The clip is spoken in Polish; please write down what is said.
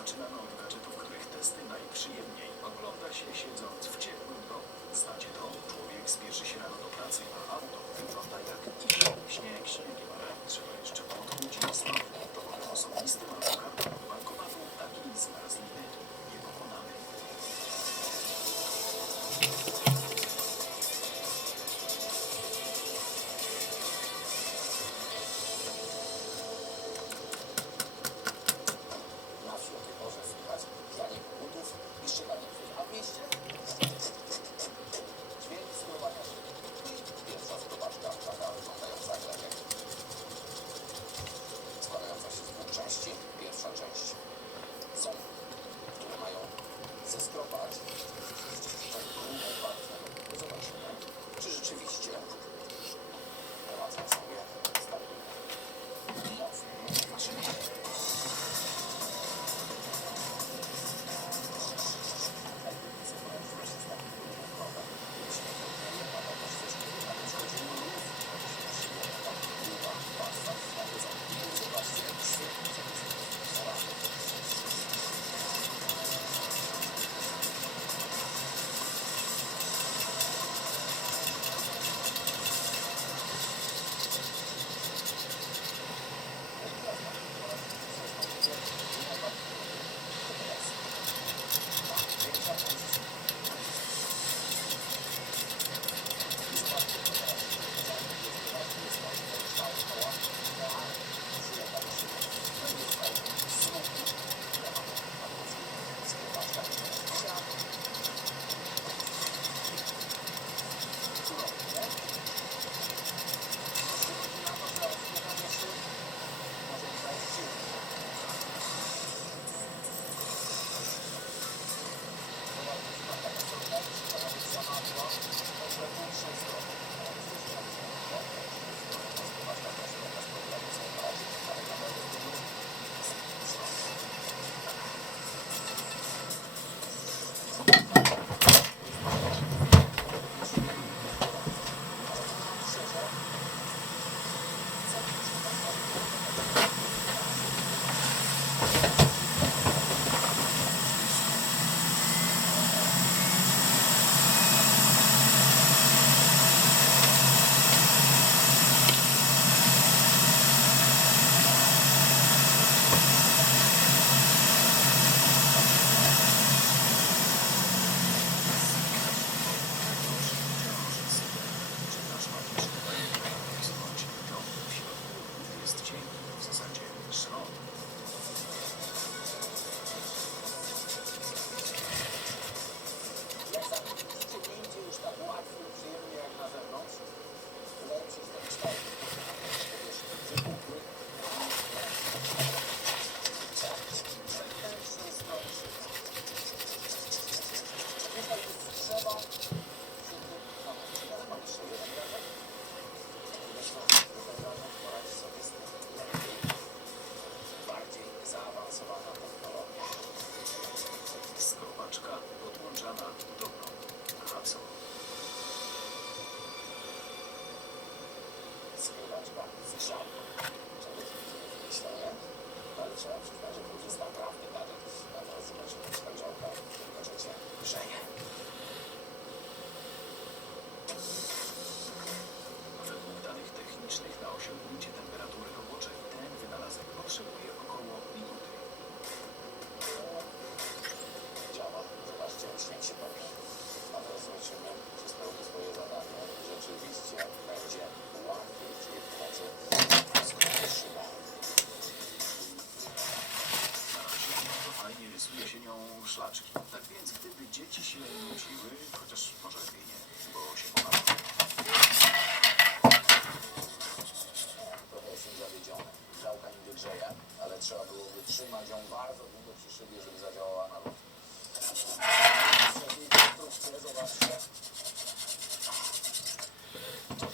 Zaczynamy od gadżetów, których testy najprzyjemniej ogląda się siedząc w ciepłym domu. Znacie to? Człowiek spieszy się rano do pracy, a auto wygląda jak śnieg śniegiem, ale trzeba jeszcze podkuć i znowu dowodem osobistym albo kartą do bankomatu. Taki zmarzliny niepokonany. Na wsi o tej porze słychać pianie kołutów i szczekanie psów, a w mieście dźwięk skrowania szyb. I pierwsza skrobaczka taka wyglądająca jak składająca się z dwóch części. Pierwsza część są, które mają zeskrobać tak grubą warstwę. Zobaczymy, czy rzeczywiście poradzą sobie z takim mocnym maszynem. Skrobaczka podłączana do prądu. A co? Skrobaczka z grzałką. Czegoś nie myślałem, ale trzeba przyznać, że to już jest naprawdę gadżet. A teraz zobaczymy, czy ta grzałka w tym gadżecie grzeje. Według danych technicznych na osiągnięcie temperatury roboczej ten wynalazek potrzebuje około minuty. Działa. Zobaczcie, jak śnieg się topi. A teraz zobaczymy, czy spełni swoje zadanie. Rzeczywiście będzie łatwiej, czyli w nocy skróty szybą. Na razie to fajnie rysuje się nią szlaczki. Tak więc gdyby dzieci się nudziły, chociaż może lepiej nie, bo się pomaga. Trochę jestem zawiedziony. Grzałka niby grzeje, ale trzeba było wytrzymać ją bardzo długo przy szybie, żeby zadziałała na lód. W konstrukcję zobaczcie. To